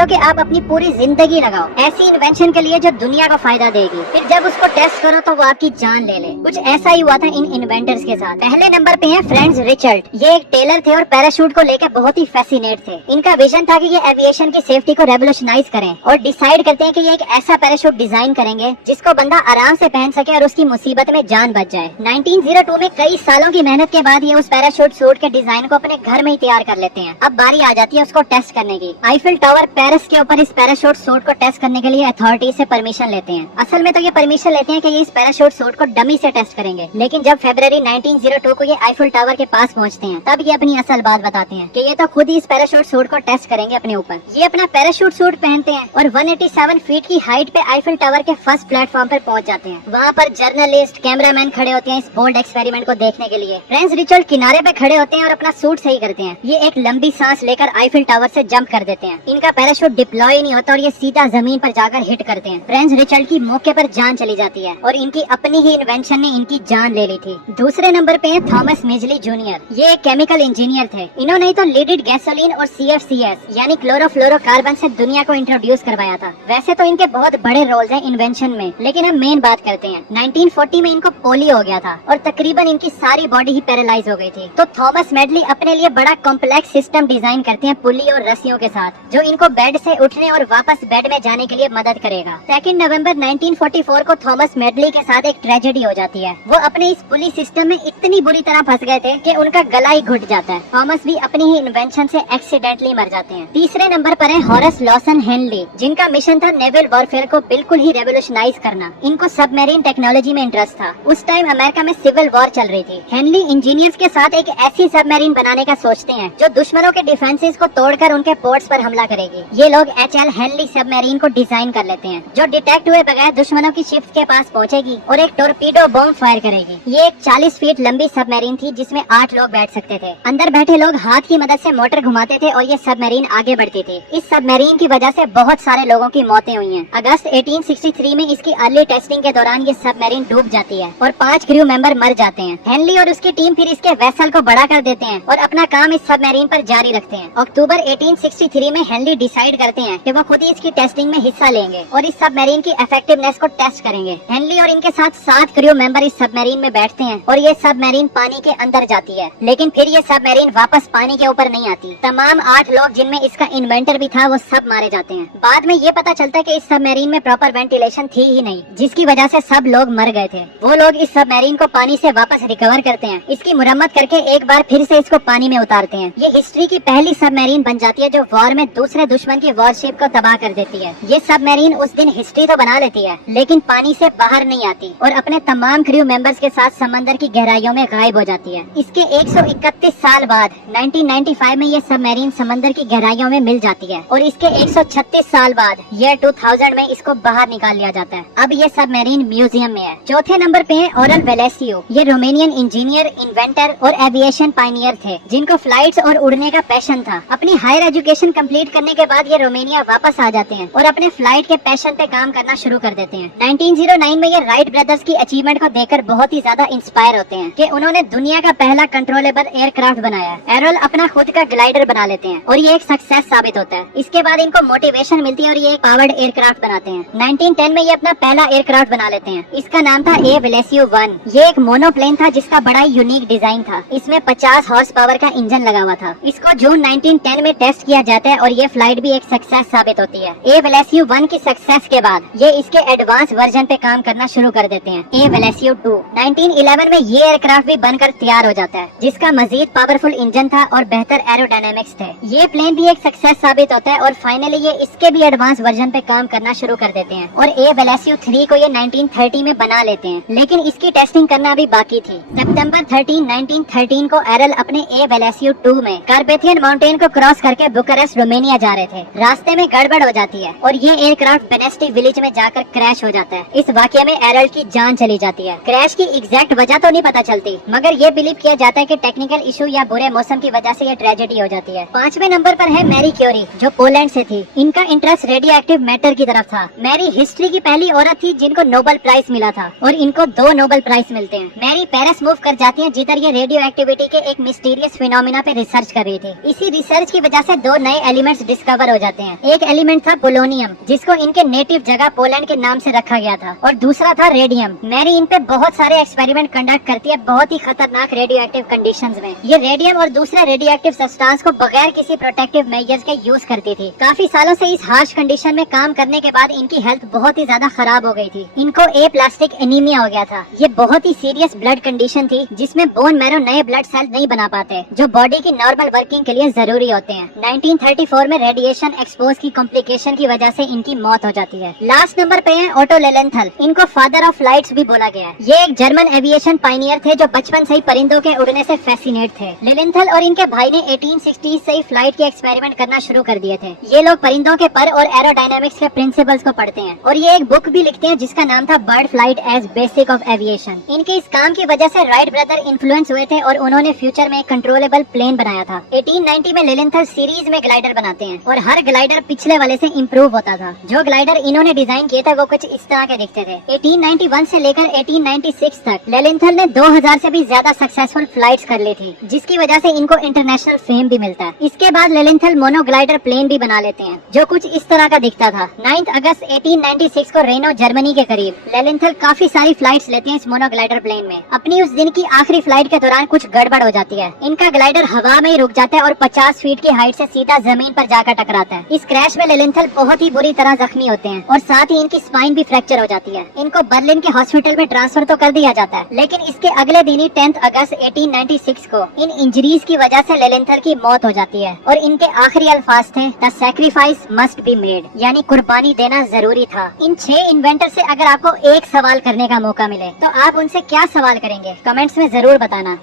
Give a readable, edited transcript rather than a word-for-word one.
बोलो कि आप अपनी पूरी जिंदगी लगाओ ऐसी इन्वेंशन के लिए जो दुनिया को फायदा देगी, फिर जब उसको टेस्ट करो तो वो आपकी जान ले ले। कुछ ऐसा ही हुआ था इन इन्वेंटर्स के साथ। पहले नंबर पे है फ्रेंड्स रिचर्ड। ये एक टेलर थे और पैराशूट को लेकर बहुत ही फैसिनेट थे। इनका विजन था कि ये एविएशन की सेफ्टी को रेवोल्यूशनाइज करें और डिसाइड करते हैं कि ये एक ऐसा पैराशूट डिजाइन करेंगे जिसको बंदा आराम से पहन सके और उसकी मुसीबत में जान बच जाए। 1902 में कई सालों की मेहनत के बाद ये उस पैराशूट सूट के डिजाइन को अपने घर में ही तैयार कर लेते हैं। अब बारी आ जाती है उसको टेस्ट करने की। आईफिल टावर पेरिस के ऊपर इस पैराशूट सूट को टेस्ट करने के लिए अथॉरिटी से परमिशन लेते हैं। असल में तो ये परमिशन लेते हैं कि ये इस पैराशूट सूट को डमी से टेस्ट करेंगे, लेकिन जब फरवरी 1902 को ये आईफिल टावर के पास पहुंचते हैं तब ये अपनी असल बात बताते हैं कि ये तो खुद ही इस पैराशूट सूट को टेस्ट करेंगे अपने ऊपर। ये अपना पैराशूट सूट पहनते हैं और 187 फीट की हाइट पे आईफिल टावर के फर्स्ट प्लेटफॉर्म पर पहुंच जाते हैं। वहाँ पर जर्नलिस्ट, कैमरामैन खड़े होते हैं इस बोल्ड एक्सपेरिमेंट को देखने के लिए। फ्रेंड्स रिचर्ड किनारे पे खड़े होते हैं और अपना सूट सही करते हैं। ये एक लंबी सांस लेकर आईफिल टावर से जंप कर देते हैं। इनका पैराशूट डिप्लॉय नहीं होता और ये सीधा जमीन पर जाकर हिट करते हैं। फ्रेंड्स रिचर्ड की मौके पर जान चली जाती है और इनकी अपनी ही इन्वेंशन ने इनकी जान ले ली थी। दूसरे नंबर पे है थॉमस मिजली जूनियर। ये एक केमिकल इंजीनियर थे। इन्होंने ही तो लिडिड गैसोलीन और CFCS यानी क्लोरोफ्लोरोकार्बन से दुनिया को इंट्रोड्यूस करवाया था। वैसे तो इनके बहुत बड़े रोल्स हैं इन्वेंशन में, लेकिन हम मेन बात करते हैं। 1940 में इनको पोलियो हो गया था और तकरीबन इनकी सारी बॉडी ही पैरालाइज हो गई थी। तो थॉमस मेडली अपने लिए बड़ा कॉम्प्लेक्स सिस्टम डिजाइन करते हैं पुली और रस्सियों के साथ, जो इनको बेड से उठने और वापस बेड में जाने के लिए मदद करेगा। 2 नवंबर 1944 को थॉमस मेडली के साथ एक ट्रेजेडी हो जाती है। वो अपने इस पुली सिस्टम में इतनी बुरी तरह फंस गए थे कि उनका गला ही घुट जाता है। थॉमस भी अपनी ही इन्वेंशन से एक्सीडेंटली मर जाते हैं। तीसरे नंबर पर है हॉरेस लॉसन हेनली, जिनका मिशन था नेवल वॉरफेयर को बिल्कुल ही रेवोल्यूशनाइज करना। इनको सबमरीन टेक्नोलॉजी में इंटरेस्ट था। उस टाइम अमेरिका में सिविल वॉर चल रही थी। हेनली इंजीनियर्स के साथ एक ऐसी सबमरीन बनाने का सोचते हैं जो दुश्मनों के डिफेंसेस को तोड़कर उनके पोर्ट्स पर हमला करेगी। ये लोग HL हेनली सबमरीन को डिजाइन कर लेते हैं, जो डिटेक्ट हुए बगैर दुश्मनों की शिप्स के पास पहुंचेगी और एक टोरपीडो बॉम्ब फायर करेगी। ये एक 40 फीट लंबी सबमरीन थी जिसमें 8 लोग बैठ सकते थे। अंदर बैठे लोग हाथ की मदद से मोटर घुमाते थे और ये सबमरीन आगे बढ़ती थी। इस सबमरीन की वजह से बहुत सारे लोगों की मौतें हुई हैं। अगस्त 1863 में इसकी अर्ली टेस्टिंग के दौरान ये सबमरीन डूब जाती है और 5 क्रू मेंबर मर जाते हैं। हेनली और उसकी टीम फिर इसके वेसल को बड़ा कर देते हैं और अपना काम इस सबमरीन पर जारी रखते हैं। अक्टूबर 1863 में हेनली डिसाइड करते हैं कि वो खुद ही इसकी टेस्टिंग में हिस्सा लेंगे और इस सबमरीन की इफेक्टिवनेस को टेस्ट करेंगे। हेनली और इनके साथ 7 क्रू मेंबर इस सबमरीन में बैठते हैं और ये सबमरीन पानी के अंदर जाती है, लेकिन फिर ये सबमरीन वापस पानी के ऊपर नहीं आती। तमाम 8 लोग जिनमें इसका इन्वेंटर भी था वो सब मारे जाते हैं। बाद में ये पता चलता है कि इस सबमरीन में प्रॉपर वेंटिलेशन थी ही नहीं, जिसकी वजह से सब लोग मर गए थे। वो लोग इस सबमरीन को पानी से वापस रिकवर करते हैं, इसकी मुरम्मत करके एक बार फिर से इसको पानी में उतारते हैं। ये हिस्ट्री की पहली सबमरीन बन जाती है जो वॉर में दूसरे दुश्मन की वॉरशिप को तबाह कर देती है। ये सबमरीन उस दिन हिस्ट्री तो बना लेती है, लेकिन पानी से बाहर नहीं आती और अपने तमाम क्रू मेंबर्स के साथ समंदर की गहराइयों में गायब हो जाती है। इसके 131 साल बाद 1995 में ये सबमरीन समंदर की गहराइयों में मिल जाती है और इसके 136 साल बाद ईयर 2000 में इसको बाहर निकाल लिया जाता है। अब ये सबमरीन म्यूजियम में है। चौथे नंबर पे है ओरल वेलेसियो। ये रोमेनियन इंजीनियर, इन्वेंटर और एविएशन पायनियर थे, जिनको फ्लाइट्स और उड़ने का पैशन था। अपनी हायर एजुकेशन कंप्लीट करने के बाद ये रोमेनिया वापस आ जाते हैं और अपने फ्लाइट के पैशन पे काम करना शुरू कर देते हैं। 1909 में ये राइट ब्रदर्स की अचीवमेंट को देखकर बहुत ही ज्यादा इंस्पायर होते हैं कि उन्होंने दुनिया का पहला कंट्रोलेबल एयरक्राफ्ट बनाया। एरोल अपना खुद का ग्लाइडर बना लेते हैं और ये एक सक्सेस साबित होता है। इसके बाद इनको मोटिवेशन मिलती है और ये एक पावर्ड एयरक्राफ्ट बनाते हैं। 1910 में ये अपना पहला एयरक्राफ्ट बना लेते हैं। इसका नाम था ए वेलेसियो 1। ये एक मोनोप्लेन था जिसका बड़ा यूनिक डिजाइन था। इसमें 50 हॉर्स पावर का इंजन लगा हुआ था। इसको जून 1910 में टेस्ट किया जाता है और ये फ्लाइट भी एक सक्सेस साबित होती है। ए वेलेसियो 1 की सक्सेस के बाद ये इसके एडवांस वर्जन पे काम करना शुरू कर देते हैं, ए वेलेसियो 2। 1911 में ये एयरक्राफ्ट भी बनकर तैयार हो जाता है, जिसका मजीद पावरफुल इंजन था और बेहतर एरोडायनेमिक्स थे। ये प्लेन भी एक सक्सेस साबित होता है और फाइनली ये इसके भी एडवांस वर्जन पे काम करना शुरू कर देते हैं और ए वेलेसियो 3 को ये 1930 में बना लेते हैं, लेकिन इसकी टेस्टिंग करना भी बाकी थी। सितंबर 13, 1913 को एरल अपने ए वेलेसियो 2 में कार्पेथियन माउंटेन को क्रॉस करके बुकारेस्ट रोमेनिया जा रहे थे। रास्ते में गड़बड़ हो जाती है और ये एयरक्राफ्ट बेनेस्टी विलेज में जाकर क्रैश हो जाता है। इस वाकये में एरल की जान चली जाती है। क्रैश की एग्जैक्ट वजह तो नहीं पता चलती, मगर ये बिलीव किया जाता है कि टेक्निकल इशू या बुरे मौसम की वजह से ये ट्रेजेडी हो जाती है। 5वें नंबर पर है मैरी क्यूरी, जो पोलैंड से थी। इनका इंटरेस्ट रेडियो एक्टिव मैटर की तरफ था। मैरी हिस्ट्री की पहली औरत थी जिनको नोबेल प्राइज मिला था और इनको 2 नोबेल प्राइज मिलते हैं। मैरी पेरिस मूव कर जाती है, जिधर ये रेडियो एक्टिविटी के एक मिस्टीरियस फिनोमिना पे रिसर्च कर रही थी। इसी रिसर्च की वजह से 2 नए एलिमेंट्स डिस्कवर एक्सपायर हो जाते हैं। एक एलिमेंट था पोलोनियम, जिसको इनके नेटिव जगह पोलैंड के नाम से रखा गया था, और दूसरा था रेडियम। मैरी इन पे बहुत सारे एक्सपेरिमेंट कंडक्ट करती है बहुत ही खतरनाक रेडियो एक्टिव कंडीशंस में। ये रेडियम और दूसरे रेडियो एक्टिव सब्सटेंस को बगैर किसी प्रोटेक्टिव मेजर्स के यूज करती थी। काफी सालों से इस हार्श कंडीशन में काम करने के बाद इनकी हेल्थ बहुत ही ज्यादा खराब हो गई थी। इनको प्लास्टिक एनीमिया हो गया था। ये बहुत ही सीरियस ब्लड कंडीशन थी, जिसमें बोन मैरो नए ब्लड सेल नहीं बना पाते, जो बॉडी की नॉर्मल वर्किंग के लिए जरूरी होते हैं। 1934 में रेडिएशन एक्सपोज की कॉम्प्लिकेशन की वजह से इनकी मौत हो जाती है। लास्ट नंबर पे है ओटो लेलेंथल। इनको फादर ऑफ लाइट्स भी बोला गया है। ये एक जर्मन एविएशन पायनियर थे जो बचपन से ही परिंदों के उड़ने से फैसिनेट थे। लेलेंथल और इनके भाई ने 1860 से ही फ्लाइट के एक्सपेरिमेंट करना शुरू कर दिए थे। ये लोग परिंदों के पर और एरोडायनामिक्स के प्रिंसिपल्स को पढ़ते हैं, और ये एक बुक भी लिखते हैं जिसका नाम था bird flight as basic of aviation. इनके इस काम की वजह से राइट ब्रदर इन्फ्लुएंस हुए थे और उन्होंने फ्यूचर में एक कंट्रोलेबल प्लेन बनाया था। 1890 में लेलेंथल सीरीज में ग्लाइडर बनाते हैं, और हर ग्लाइडर पिछले वाले से इम्प्रूव होता था। जो ग्लाइडर इन्होंने डिजाइन किए थे वो कुछ इस तरह के दिखते थे। 1891 से लेकर 1896 तक लेलेंथल ने 2000 से भी ज्यादा सक्सेसफुल फ्लाइट्स कर ली थी, जिसकी वजह से इनको इंटरनेशनल फेम भी मिलता है। इसके बाद लेलेंथल मोनोग्लाइडर प्लेन भी बना लेते हैं, जो कुछ इस तरह का दिखता था। 9 अगस्त 1896 को रेनो जर्मनी के करीब लेलेंथल काफी सारी फ्लाइट्स लेते हैं इस मोनोग्लाइडर प्लेन में। अपनी उस दिन की आखिरी फ्लाइट के दौरान कुछ गड़बड़ हो जाती है। इनका ग्लाइडर हवा में ही रुक जाता है और 50 फीट की हाइट से सीधा जमीन पर जाकर टकराता है। इस क्रैश में लेलेंथल बहुत ही बुरी तरह जख्मी होते हैं, और साथ ही इनकी स्पाइन भी फ्रैक्चर हो जाती है। इनको बर्लिन के हॉस्पिटल में ट्रांसफर तो कर दिया जाता है, लेकिन इसके अगले दिन ही 10 अगस्त 1896 को इन इंजरीज की वजह से लेलेंथल की मौत हो जाती है, और इनके आखिरी अल्फाज थे, the sacrifice must be made, यानी कुर्बानी देना जरूरी था। इन 6 इन्वेंटर से अगर आपको एक सवाल करने का मौका मिले तो आप उनसे क्या सवाल करेंगे? कमेंट्स में जरूर बताना।